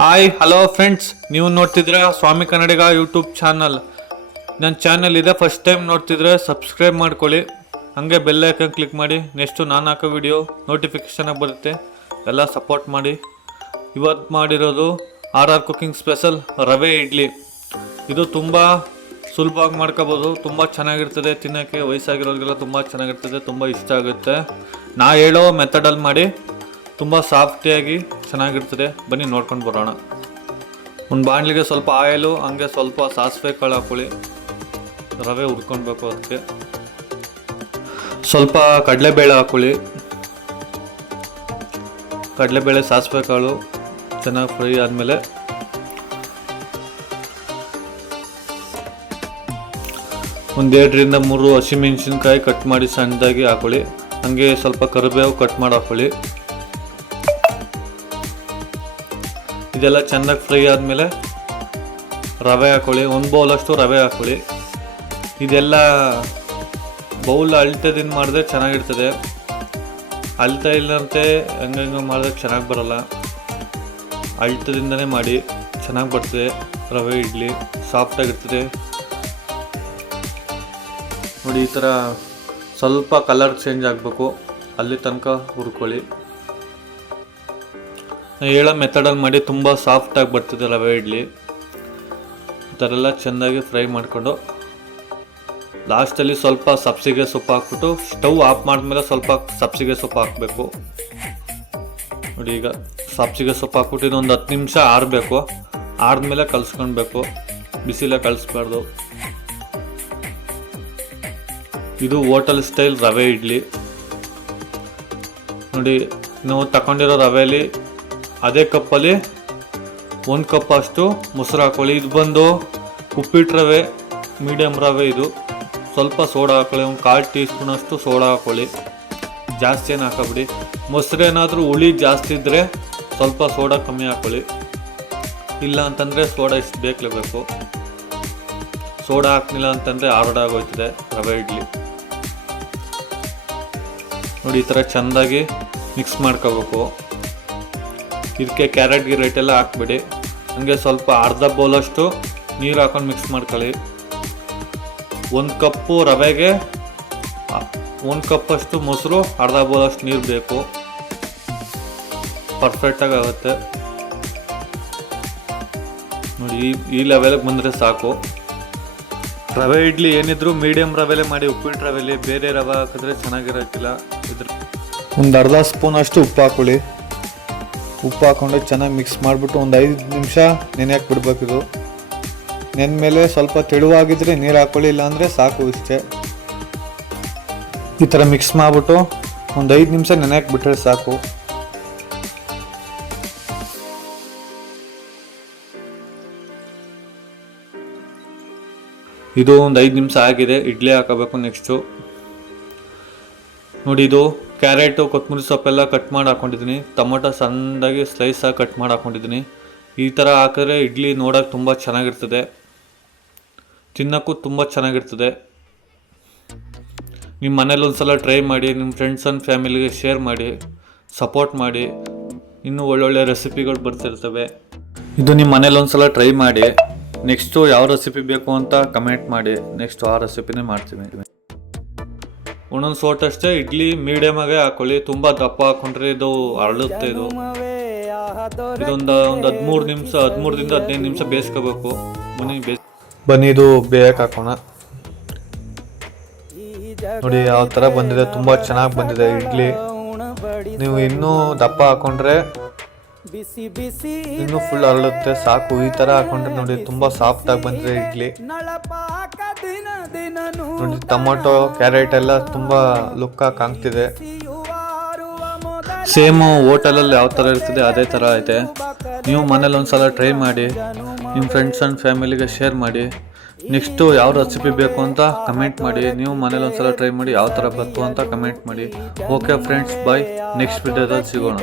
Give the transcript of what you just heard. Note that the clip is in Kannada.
ಹಾಯ್ ಹಲೋ ಫ್ರೆಂಡ್ಸ್, ನೀವು ನೋಡ್ತಿದ್ರೆ ಸ್ವಾಮಿ ಕನ್ನಡಿಗ ಯೂಟ್ಯೂಬ್ ಚಾನಲ್. ನನ್ನ ಚಾನಲ್ ಇದೆ, ಫಸ್ಟ್ ಟೈಮ್ ನೋಡ್ತಿದ್ರೆ ಸಬ್ಸ್ಕ್ರೈಬ್ ಮಾಡ್ಕೊಳ್ಳಿ, ಹಾಗೆ ಬೆಲ್ ಐಕನ್ ಕ್ಲಿಕ್ ಮಾಡಿ. ನೆಕ್ಸ್ಟು ನಾನು ಹಾಕೋ ವಿಡಿಯೋ ನೋಟಿಫಿಕೇಷನಾಗಿ ಬರುತ್ತೆ, ಎಲ್ಲ ಸಪೋರ್ಟ್ ಮಾಡಿ. ಇವತ್ತು ಮಾಡಿರೋದು ಆರ್ ಕುಕಿಂಗ್ ಸ್ಪೆಷಲ್ ರವೆ ಇಡ್ಲಿ. ಇದು ತುಂಬ ಸುಲಭವಾಗಿ ಮಾಡ್ಕೋಬೋದು, ತುಂಬ ಚೆನ್ನಾಗಿರ್ತದೆ ತಿನ್ನೋಕ್ಕೆ. ವಯಸ್ಸಾಗಿರೋರಿಗೆಲ್ಲ ತುಂಬ ಚೆನ್ನಾಗಿರ್ತದೆ, ತುಂಬ ಇಷ್ಟ ಆಗುತ್ತೆ. ನಾ ಹೇಳೋ ಮೆಥಡಲ್ಲಿ ಮಾಡಿ, ತುಂಬ ಸಾಫ್ಟಿಯಾಗಿ ಚೆನ್ನಾಗಿರ್ತದೆ. ಬನ್ನಿ ನೋಡ್ಕೊಂಡು ಬರೋಣ. ಒಂದು ಬಾಣಲಿಗೆ ಸ್ವಲ್ಪ ಆಯಿಲು, ಹಂಗೆ ಸ್ವಲ್ಪ ಸಾಸಿವೆ ಕಾಳು ಹಾಕೊಳ್ಳಿ. ರವೆ ಹುರ್ಕೊಳ್ಬೇಕು, ಅದಕ್ಕೆ ಸ್ವಲ್ಪ ಕಡಲೆಬೇಳೆ ಹಾಕೊಳ್ಳಿ. ಕಡಲೆಬೇಳೆ ಸಾಸಿವೆ ಕಾಳು ಚೆನ್ನಾಗಿ ಫ್ರೈ ಆದಮೇಲೆ ಒಂದು 2-3 ಹಸಿಮೆಣಸಿನ್ಕಾಯಿ ಕಟ್ ಮಾಡಿ ಸಣ್ಣದಾಗಿ ಹಾಕೊಳ್ಳಿ. ಹಾಗೆ ಸ್ವಲ್ಪ ಕರಿಬೇವು ಕಟ್ ಮಾಡಿ ಹಾಕೊಳ್ಳಿ. ಇದೆಲ್ಲ ಚೆನ್ನಾಗಿ ಫ್ರೈ ಆದಮೇಲೆ ರವೆ ಹಾಕೊಳ್ಳಿ. 1 ಬೌಲಷ್ಟು ರವೆ ಹಾಕೊಳ್ಳಿ. ಇದೆಲ್ಲ ಬೌಲ್ ಅಳ್ತದಿಂದ ಮಾಡಿದ್ರೆ ಚೆನ್ನಾಗಿರ್ತದೆ, ಅಳ್ತಾ ಇಲ್ಲಂತೆ ಹಂಗೆ ಮಾಡಿದ್ರೆ ಚೆನ್ನಾಗಿ ಬರೋಲ್ಲ. ಅಳ್ತದಿಂದನೇ ಮಾಡಿ, ಚೆನ್ನಾಗಿ ಬರ್ತದೆ ರವೆ ಇಡ್ಲಿ, ಸಾಫ್ಟಾಗಿರ್ತದೆ. ನೋಡಿ, ಈ ಥರ ಸ್ವಲ್ಪ ಕಲರ್ ಚೇಂಜ್ ಆಗಬೇಕು, ಅಲ್ಲಿ ತನಕ ಹುರ್ಕೊಳ್ಳಿ. ಹೇಳೋ ಮೆಥಡಲ್ಲಿ ಮಾಡಿ, ತುಂಬ ಸಾಫ್ಟಾಗಿ ಬರ್ತದೆ ರವೆ ಇಡ್ಲಿ. ಈ ಥರ ಎಲ್ಲ ಚೆಂದಾಗಿ ಫ್ರೈ ಮಾಡಿಕೊಂಡು ಲಾಸ್ಟಲ್ಲಿ ಸ್ವಲ್ಪ ಸಬ್ಸಿಗೆ ಸೊಪ್ಪು ಹಾಕ್ಬಿಟ್ಟು, ಸ್ಟವ್ ಆಫ್ ಮಾಡಿದ್ಮೇಲೆ ಸ್ವಲ್ಪ ಸಬ್ಸಿಗೆ ಸೊಪ್ಪು ಹಾಕಬೇಕು. ನೋಡಿ, ಈಗ ಸಬ್ಸಿಗೆ ಸೊಪ್ಪು ಹಾಕ್ಬಿಟ್ಟು ಇದೊಂದು 10 ನಿಮಿಷ ಆರಬೇಕು. ಆರಿದ್ಮೇಲೆ ಕಲಿಸ್ಕೊಳ್ಬೇಕು, ಬಿಸಿಲೇ ಕಲಿಸ್ಬಾರ್ದು. ಇದು ಹೋಟೆಲ್ ಸ್ಟೈಲ್ ರವೆ ಇಡ್ಲಿ. ನೋಡಿ, ನಾವು ತಗೊಂಡಿರೋ ರವೆಯಲ್ಲಿ ಅದೇ ಕಪ್ಪಲ್ಲಿ 1 ಕಪ್ ಅಷ್ಟು ಮೊಸರು ಹಾಕೊಳ್ಳಿ. ಇದು ಬಂದು ಉಪ್ಪಿಟ್ಟು ರವೆ, ಮೀಡಿಯಮ್ ರವೆ. ಇದು ಸ್ವಲ್ಪ ಸೋಡಾ ಹಾಕೊಳ್ಳಿ, ಒಂದು 1/4 ಟೀ ಸ್ಪೂನ್ ಅಷ್ಟು ಸೋಡಾ ಹಾಕೊಳ್ಳಿ, ಜಾಸ್ತಿ ಏನು ಹಾಕಬಿಡಿ. ಮೊಸರು ಏನಾದರೂ ಹುಳಿ ಜಾಸ್ತಿ ಇದ್ದರೆ ಸ್ವಲ್ಪ ಸೋಡಾ ಕಮ್ಮಿ ಹಾಕೊಳ್ಳಿ, ಇಲ್ಲ ಅಂತಂದರೆ ಸೋಡಾ ಇಷ್ಟು ಬೇಕಲೇಬೇಕು. ಸೋಡಾ ಹಾಕ್ಲಿಲ್ಲ ಅಂತಂದರೆ ಆರೋಡಾಗೋಯ್ತದೆ ರವೆ ಇಡ್ಲಿ. ನೋಡಿ, ಈ ಥರ ಚೆಂದಾಗಿ ಮಿಕ್ಸ್ ಮಾಡ್ಕೋಬೇಕು. ಇದಕ್ಕೆ ಕ್ಯಾರೆಟ್ ಗಿರೇಟ್ ಎಲ್ಲ ಹಾಕ್ಬಿಡಿ. ಹಂಗೆ ಸ್ವಲ್ಪ ಅರ್ಧ ಬೌಲಷ್ಟು ನೀರು ಹಾಕೊಂಡು ಮಿಕ್ಸ್ ಮಾಡ್ಕೊಳ್ಳಿ. 1 ಕಪ್ಪು ರವೆಗೆ 1 ಕಪ್ಪಷ್ಟು ಮೊಸರು, ಅರ್ಧ ಬೌಲಷ್ಟು ನೀರು ಬೇಕು. ಪರ್ಫೆಕ್ಟಾಗಿ ಆಗುತ್ತೆ. ನೋಡಿ, ಈ ಲೆವೆಲ್ಗೆ ಬಂದರೆ ಸಾಕು. ರವೆ ಇಡ್ಲಿ ಏನಿದ್ರು ಮೀಡಿಯಮ್ ರವೆಲೆ ಮಾಡಿ, ಉಪ್ಪಿಟ್ಟು ರವೆಲಿ. ಬೇರೆ ರವೆ ಹಾಕಿದ್ರೆ ಚೆನ್ನಾಗಿರೋಕ್ಕಿಲ್ಲ. ಒಂದು ಅರ್ಧ ಸ್ಪೂನ್ ಅಷ್ಟು ಉಪ್ಪು ಹಾಕೊಳ್ಳಿ. ಉಪ್ಪು ಹಾಕ್ಕೊಂಡು ಚೆನ್ನಾಗಿ ಮಿಕ್ಸ್ ಮಾಡಿಬಿಟ್ಟು ಒಂದು 5 ನಿಮಿಷ ನೆನೆಯಕ್ಕೆ ಬಿಡಬೇಕಿದು. ನೆನ್ಮೇಲೆ ಸ್ವಲ್ಪ ತೆಳುವಾಗಿದ್ದರೆ ನೀರು ಹಾಕ್ಕೊಳ್ಳಿ, ಇಲ್ಲಾಂದರೆ ಸಾಕು ಇಷ್ಟೇ. ಈ ಥರ ಮಿಕ್ಸ್ ಮಾಡಿಬಿಟ್ಟು ಒಂದು 5 ನಿಮಿಷ ನೆನೆಯಕ್ಕೆ ಬಿಟ್ಟರೆ ಸಾಕು. ಇದು ಒಂದು 5 ನಿಮಿಷ ಆಗಿದೆ. ಇಡ್ಲಿ ಹಾಕೋಬೇಕು ನೆಕ್ಸ್ಟು. ನೋಡಿ, ಇದು ಕ್ಯಾರೆಟು, ಕೊತ್ತಂಬರಿ ಸೊಪ್ಪೆಲ್ಲ ಕಟ್ ಮಾಡಿ ಹಾಕ್ಕೊಂಡಿದ್ದೀನಿ. ಟೊಮೊಟೊ ಸಣ್ಣದಾಗಿ ಸ್ಲೈಸಾಗಿ ಕಟ್ ಮಾಡಿ ಹಾಕ್ಕೊಂಡಿದ್ದೀನಿ. ಈ ಥರ ಹಾಕಿದ್ರೆ ಇಡ್ಲಿ ನೋಡೋಕೆ ತುಂಬ ಚೆನ್ನಾಗಿರ್ತದೆ, ತಿನ್ನೋಕ್ಕೂ ತುಂಬ ಚೆನ್ನಾಗಿರ್ತದೆ. ನಿಮ್ಮ ಮನೇಲಿ ಒಂದ್ಸಲ ಟ್ರೈ ಮಾಡಿ, ನಿಮ್ಮ ಫ್ರೆಂಡ್ಸ್ ಆ್ಯಂಡ್ ಫ್ಯಾಮಿಲಿಗೆ ಶೇರ್ ಮಾಡಿ, ಸಪೋರ್ಟ್ ಮಾಡಿ. ಇನ್ನೂ ಒಳ್ಳೊಳ್ಳೆ ರೆಸಿಪಿಗಳು ಬರ್ತಿರ್ತವೆ. ಇದು ನಿಮ್ಮ ಮನೇಲಿ ಒಂದ್ಸಲ ಟ್ರೈ ಮಾಡಿ. ನೆಕ್ಸ್ಟು ಯಾವ ರೆಸಿಪಿ ಬೇಕು ಅಂತ ಕಮೆಂಟ್ ಮಾಡಿ, ನೆಕ್ಸ್ಟು ಆ ರೆಸಿಪಿನೇ ಮಾಡ್ತೀನಿ. ಒಂದೊಂದು ಸೋಟಷ್ಟೇ ಇಡ್ಲಿ ಮೀಡಿಯಮಾಗೆ ಹಾಕೊಳ್ಳಿ, ತುಂಬ ದಪ್ಪ ಹಾಕೊಂಡ್ರೆ ಇದು ಅರಳುತ್ತೆ. ಇದೊಂದು 13ದಿಂದ 15 ನಿಮಿಷ ಬೇಯಿಸ್ಕೋಬೇಕು. ಬನ್ನಿ ಇದು ಬೇಯಕ್ಕೆ ಹಾಕೋಣ. ನೋಡಿ, ಯಾವ ಥರ ಬಂದಿದೆ, ತುಂಬ ಚೆನ್ನಾಗಿ ಬಂದಿದೆ ಇಡ್ಲಿ. ನೀವು ಇನ್ನೂ ದಪ್ಪ ಹಾಕೊಂಡ್ರೆ ಇನ್ನೂ ಫುಲ್ ಅರಳುತ್ತೆ, ಸಾಕು. ಈ ಥರ ಹಾಕೊಂಡ್ರೆ ನೋಡಿ, ತುಂಬ ಸಾಫ್ಟಾಗಿ ಬಂದಿದೆ ಇಡ್ಲಿ. ನೋಡಿ, ಟೊಮೊಟೊ ಕ್ಯಾರೆಟ್ ಎಲ್ಲ ತುಂಬ ಲುಕ್ಕಾಗಿ ಕಾಣ್ತಿದೆ. ಸೇಮು ಹೋಟೆಲಲ್ಲಿ ಯಾವ ಥರ ಇರ್ತದೆ ಅದೇ ಥರ ಐತೆ. ನೀವು ಮನೇಲಿ ಒಂದ್ಸಲ ಟ್ರೈ ಮಾಡಿ, ನಿಮ್ಮ ಫ್ರೆಂಡ್ಸ್ ಆ್ಯಂಡ್ ಫ್ಯಾಮಿಲಿಗೆ ಶೇರ್ ಮಾಡಿ. ನೆಕ್ಸ್ಟು ಯಾವ ರೆಸಿಪಿ ಬೇಕು ಅಂತ ಕಮೆಂಟ್ ಮಾಡಿ. ನೀವು ಮನೇಲಿ ಒಂದ್ಸಲ ಟ್ರೈ ಮಾಡಿ, ಯಾವ ಥರ ಬಂತು ಅಂತ ಕಮೆಂಟ್ ಮಾಡಿ. ಓಕೆ ಫ್ರೆಂಡ್ಸ್, ಬಾಯ್. ನೆಕ್ಸ್ಟ್ ವಿಡಿಯೋದಲ್ಲಿ ಸಿಗೋಣ.